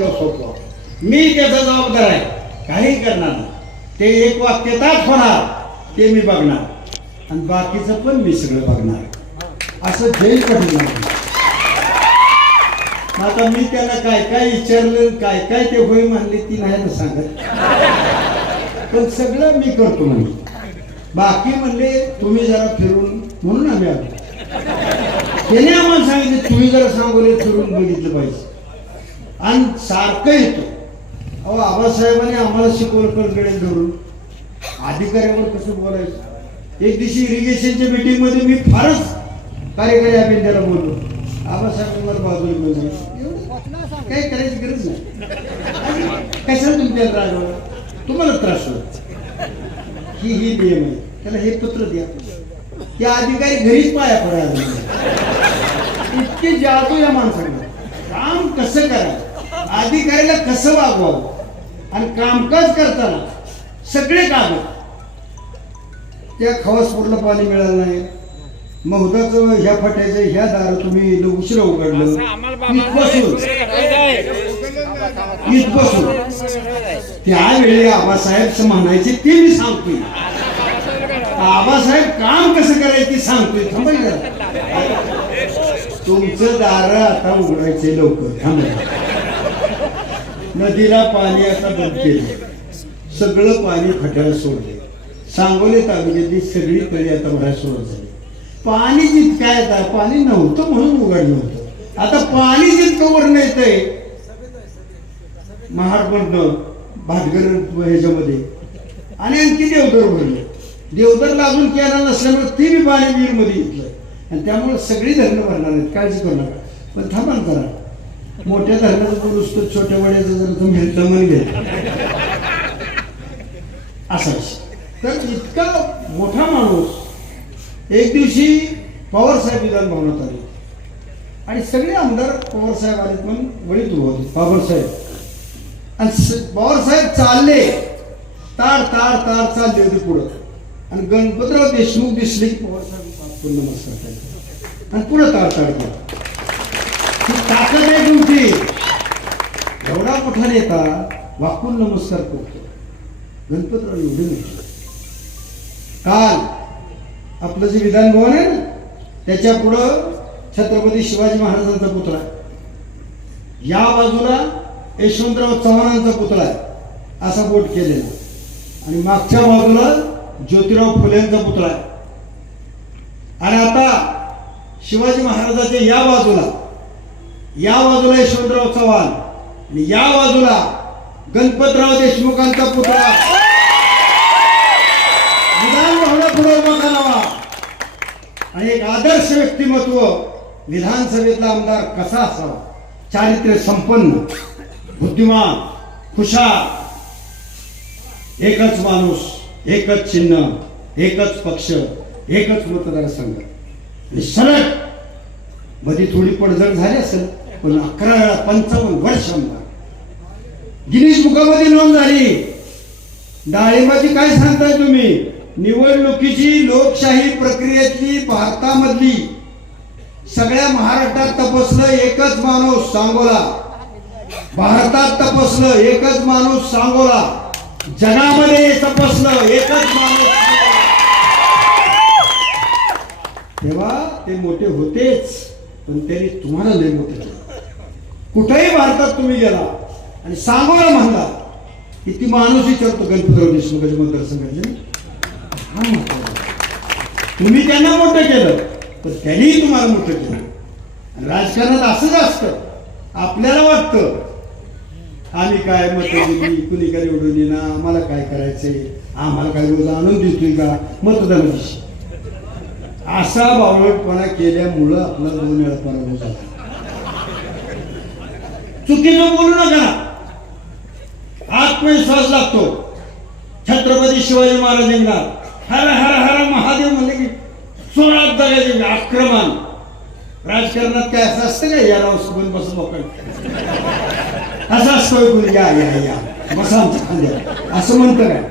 तो सोपवा मी त्याचा जबाबदार आहे. काही करणार नाही. ते एक वाक्यताच होणार ते मी बघणार. आणि बाकीचं पण मी सगळं बघणार. असं जैन पाटील आता मी त्याला काय काय विचारलं काय काय ते होई म्हणले ती नाही ना सांगत. पण सगळं मी करतो म्हणजे बाकी म्हणले तुम्ही जरा फिरून म्हणून आम्ही आलो. त्याने आम्हाला सांगितलं तुम्ही जरा सांगोले फिरून बघितलं पाहिजे. आणि सारखं येतो. अहो आबासाहेबांनी आम्हाला शिकवलं कळकडे धरून. अधिकाऱ्यावर कसं बोलायचं? एक दिवशी इरिगेशनच्या मीटिंगमध्ये मी फारच कार्यकारी अभियंत्याला बोललो. आबासाहेब मला बाजूला घेऊन काही करायची गरज नाही. कशाला तुमच्या राजवाडा तुम्हाला त्रास होत ही ही नियम आहे. त्याला हे पत्र द्या. त्या अधिकारी घरीच पाया पडायला इतके जादू या माणसाकडे काम कसं करायचं? अधिकाऱ्याला कसं वागवावं? आणि कामकाज करताना सगळे कागद. त्या खवासपूरला पाणी मिळालं नाही. महुदाचं ह्या फट्याचं ह्या दार तुम्ही उशिरा उघडलं. इथपासून इथपासून त्यावेळी आबासाहेब म्हणायचे ते मी सांगतोय. आबासाहेब काम कसं करायचे सांगतोय. थांबा की जरा. तुमचं दार आता उघडायचे लवकर. थांबा. नदीला पाणी आता बंद केले. सगळं पाणी खट्याला सोडले. सांगोले तालुक्यातली सगळी तळी आता भरायला सुरुवात झाली. पाणी जितकं आता पाणी नव्हतं म्हणून उघडलं होतं आता पाणी जितकं वरण येतंय महाडपडनं भातगर ह्याच्यामध्ये. आणि आणखी देवदर भरले. देवदरला अजून केला नसल्यामुळे ते बी पाणी वीरमध्ये घेतलं आणि त्यामुळे सगळी धरणं भरणार आहेत. काळजी करू नका. पण थांबा करा मोठ्या धरणाचं बोलूस तर छोट्या वड्याचं जर तुम्ही घेतलं म्हणजे असं तर इतका मोठा माणूस एक दिवशी पवार साहेब विधानभवनात आले. आणि सगळे आमदार पवार साहेब आले पण वळीत उभे होते. पवार साहेब. आणि पवार साहेब चालले. तार तार तार चालले होते पुढं. आणि गणपतराव देशमुख दिसले की पवार साहेब नमस्कार आणि पुढं तार तार केला. ही ताकद आहे तुमची. एवढा मोठा नेता वाकून नमस्कार करतो. गणपतराव एवढे नाही. काल आपलं जे विधान भवन आहे ना त्याच्या पुढं छत्रपती शिवाजी महाराजांचा पुतळा आहे. या बाजूला यशवंतराव चव्हाणांचा पुतळा आहे असा बोट केलेला आणि मागच्या बाजूला ज्योतिराव फुलेंचा पुतळा आहे. आणि आता शिवाजी महाराजाच्या या बाजूला या बाजूला यशवंतराव चव्हाण आणि या बाजूला गणपतराव देशमुखांचा पुतळा. विधान भवनापुढे उभा करावा. आणि एक आदर्श व्यक्तिमत्व विधानसभेतला आमदार कसा असावा? चारित्र्य संपन्न बुद्धिमान खुशाल एकच माणूस एकच चिन्ह एकच पक्ष एकच मतदारसंघ. आणि सरळमध्ये थोडी पडझड झाली असेल पण अकरा वेळा पंचावन्न वर्ष आमदार गिनीज बुकामध्ये नोंद झाली. डाळिंबाची काय सांगताय तुम्ही? निवडणुकीची लोकशाही प्रक्रियेतली भारतामधली सगळ्या महाराष्ट्रात तपसलं एकच माणूस सांगोला. भारतात तपसलं एकच माणूस सांगोला. जगामध्ये तपसलं एकच माणूस तेव्हा ते मोठे होतेच पण त्यांनी तुम्हाला लय मोठे कुठेही भारतात तुम्ही गेला आणि सांगोला म्हणला किती माणूस विचारतो गणपतराव देशमुखाच्या मतदारसंघातले हा तुम्ही त्यांना मोठं केलं तर त्यांनीही तुम्हाला मोठं केलं. आणि राजकारणात असंच असतं. आपल्याला वाटतं आम्ही काय मत दिली कुणी काय निवडून येणार आम्हाला काय करायचंय आम्हाला काय रोज आणून देतोय का? मतदान दिवशी असा बावळटपणा केल्यामुळं आपला दोन वेळा पराभव झाला. चुकीचं बोलू नका. आत्मविश्वास लागतो. छत्रपती शिवाजी महाराजांना हर हर हर महादेव म्हणले की चोरात जगायचे आक्रमण. राजकारणात काय असं असतं का? या नाव सुगून बस लोक असा असतोय या या या. बसा आमच्या असं म्हणतं काय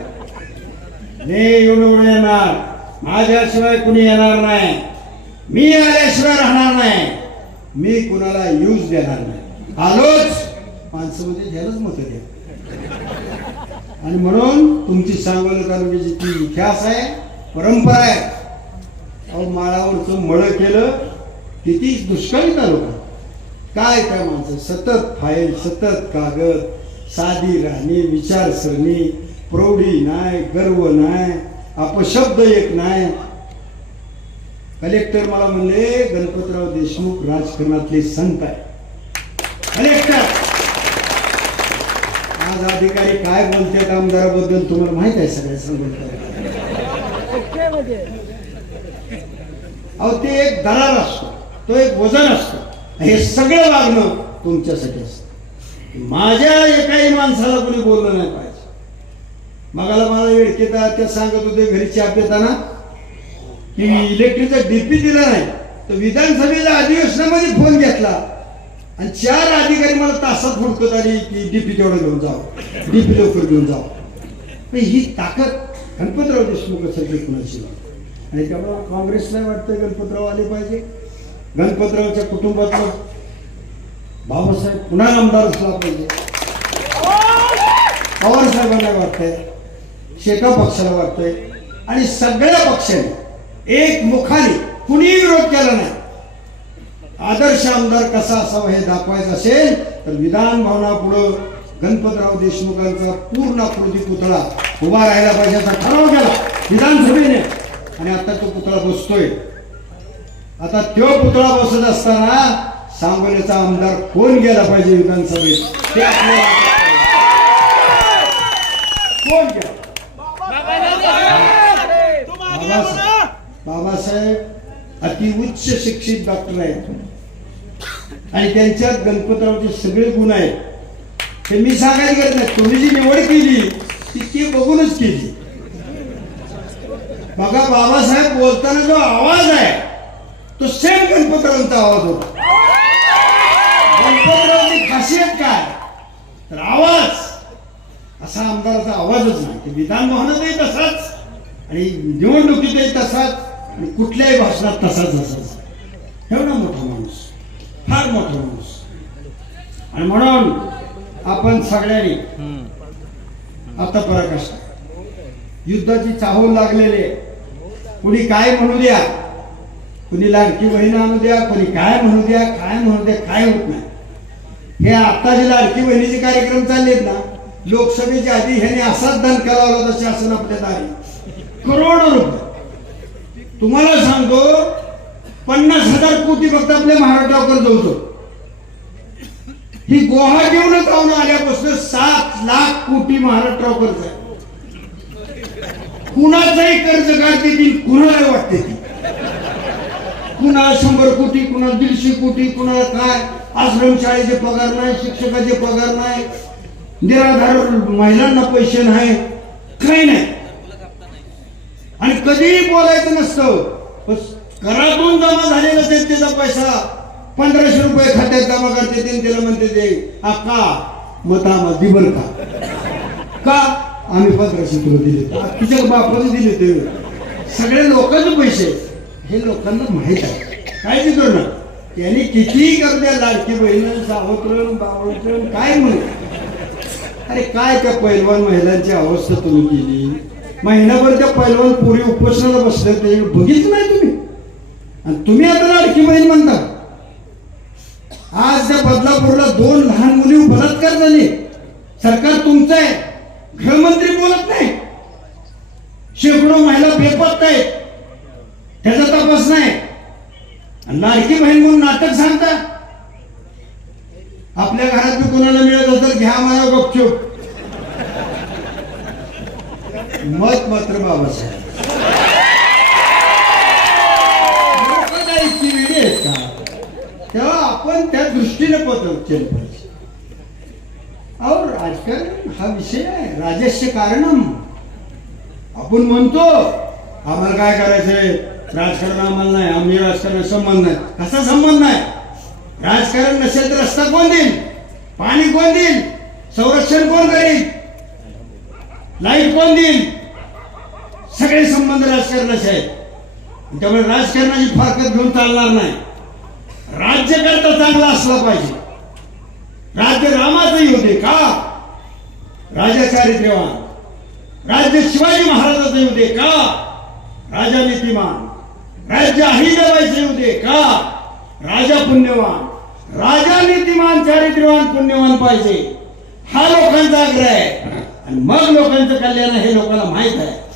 मी एवढं एवढं येणार. माझ्याशिवाय कुणी येणार नाही. मी आल्याशिवाय राहणार नाही. मी कुणाला यूज देणार नाही. आलोच. माणसं म्हणजे ह्यालाच मत द्या आणि म्हणून तुमची सांगोला तालुक्याची ती इतिहास आहे परंपरा आहे अहो माळावरचं मळ केलं किती दुष्काळी तालुका. काय काय माणसं? सतत फाईल सतत कागद साधी राहणी विचारसरणी प्रौढी नाही गर्व नाही अपशब्द एक नाही. कलेक्टर मला म्हणले गणपतराव देशमुख राजकारणातले संत आहे कलेक्टर! आज अधिकारी काय बोलते आमदाराबद्दल तुम्हाला माहीत आहे सगळ्या सांगून अहो ते एक दरार असतो तो एक वजन असतो. हे सगळं वागणं तुमच्यासाठी असत. माझ्या एकाही माणसाला कोणी बोललं नाही पाहिजे. मगाला मला वेळकेता त्या सांगत होते घरी चाप देताना की इलेक्ट्रिकचा डीपी दिला नाही तर विधानसभेच्या अधिवेशनामध्ये फोन घेतला. आणि चार अधिकारी मला तासात हुडकत आली की डीपी तेवढं घेऊन जावं? डीपी लवकर घेऊन जावं? ही ताकद गणपतराव देशमुखासाठी कुणाची आणि त्यामुळे काँग्रेसला वाटतं गणपतराव आले पाहिजे. गणपतरावच्या कुटुंबातलं बाबासाहेब पुन्हा आमदार असला पाहिजे. पवार साहेबांना वाटतंय शेका पक्षाला वाटतंय. आणि सगळ्या पक्षाने एक मुखाने कुणी विरोध केला नाही. आदर्श आमदार कसा असावा हे दाखवायचं असेल तर विधान भवनापुढं गणपतराव देशमुखांचा पूर्ण कृती पुतळा उभा राहायला पाहिजे असा ठराव केला विधानसभेने. आणि आता तो पुतळा बसतोय. आता तो पुतळा बसत असताना सांगोलीचा आमदार कोण गेला पाहिजे विधानसभेत? ते आपल्याला कोण गेला? अगदी उच्च शिक्षित डॉक्टर आहेत. आणि त्यांच्यात गणपतरावचे सगळे गुण आहेत. ते मी सांगायला गरज नाही. तुम्ही जी निवड केली ती ती बघूनच केली. बघा बाबासाहेब बोलताना जो आवाज आहे तो सेम गणपतरावांचा आवाज होता. गणपतरावची खासियत काय? तर आवाज. असा आमदाराचा आवाजच नाही. ते विधान भवनातही तसाच आणि निवडणुकीतही तसाच. आणि कुठल्याही भाषणात तसाच असाच एवढा मोठा माणूस. फार मोठा माणूस. आणि म्हणून आपण सगळ्यांनी आता पराकाष्ट युद्धाची चाहूल लागलेले कुणी काय म्हणू द्या? कुणी लाडकी बहीण आणू द्या कुणी काय म्हणू द्या काय म्हणू द्या काय होत नाही. हे आता जे लाडकी बहिणीचे कार्यक्रम चाललेत ना लोकसभेच्या आधी ह्याने असाच दणका लावला होता शासन आपल्या दारी करोडो रुपये. तुम्हाला सांगतो पन्नास हजार कोटी फक्त आपल्या महाराष्ट्रावर जवतो ही गुवाहाटीहूनच जाऊन आल्यापासून सात लाख कोटी महाराष्ट्रावर कर्ज आहे कुणाचंही कर्ज काढते ती कुणाला वाटते ती? कुणाला शंभर कोटी कुणा दीडशे कोटी कुणाला काय? आश्रमशाळेचे पगार नाही शिक्षकाचे पगार नाही निराधार महिलांना पैसे नाही काही नाही. कधीही बोलायचं नसतं. घरातून जमा झाले नसेल त्याचा पैसा पंधराशे रुपये खात्यात जमा करते ते त्याला म्हणते ते अक्का मता दिबर का. का? आम्ही पंधराशे तुला दिले. तिच्या बापाने दिले ते. सगळे लोकांचे पैसे. हे लोकांना माहीत आहे. काय करू ना त्यांनी कितीही करत्या द्या लाडकी बहिण सावत्रण बावळटण काय म्हणू? अरे काय त्या पैलवान महिलांची अवस्था तुम्ही केली? महिनाभर त्या पैलवान पुरी उपोषणाला बसले ते बघितलं नाही तुम्ही? आणि तुम्ही आता लाडकी बहीण म्हणता. आज त्या बदलापूरला दोन लहान मुली बलात्कार झाले. सरकार तुमचं आहे. गृहमंत्री बोलत नाही. शेकडो महिला बेपत्ता आहेत. त्याचा तपास नाही. आणि लाडकी बहीण म्हणून नाटक सांगता. आपल्या घरात कोणाला मिळत असेल घ्या मला गपचूप मत मात्र बाबासाहेब. इतकी वेळी आहेत तेव्हा आपण त्या दृष्टीने पत्र केलं पाहिजे अहो राजकारण हा विषय आहे. राजस्य कारणम आपण म्हणतो आम्हाला काय करायचंय? राजकारण आम्हाला नाही आम्ही राजकारण संबंध नाही. कसा संबंध नाही? राजकारण नसेल तर रस्ता कोण देईल? पाणी कोण देईल? संरक्षण कोण करेल? लाईफ कोण देईल सगळे संबंध राजकारणाचे आहेत. त्यामुळे राजकारणाची फारकत घेऊन चालणार नाही. राज्यकर्ता चांगला असला पाहिजे. राज्य रामाचं येऊ दे का? राजा चारित्र्यवान. राज्य शिवाजी महाराजाचं येऊ दे का? राजा नीतिमान. राज्य अहिल्याबाईचं होते दे का? राजा पुण्यवान. राजा नीतिमान चारित्र्यवान पुण्यवान पाहिजे. हा लोकांचा आग्रह आहे. आणि मग लोकांचं कल्याण हे लोकांना माहीत आहे.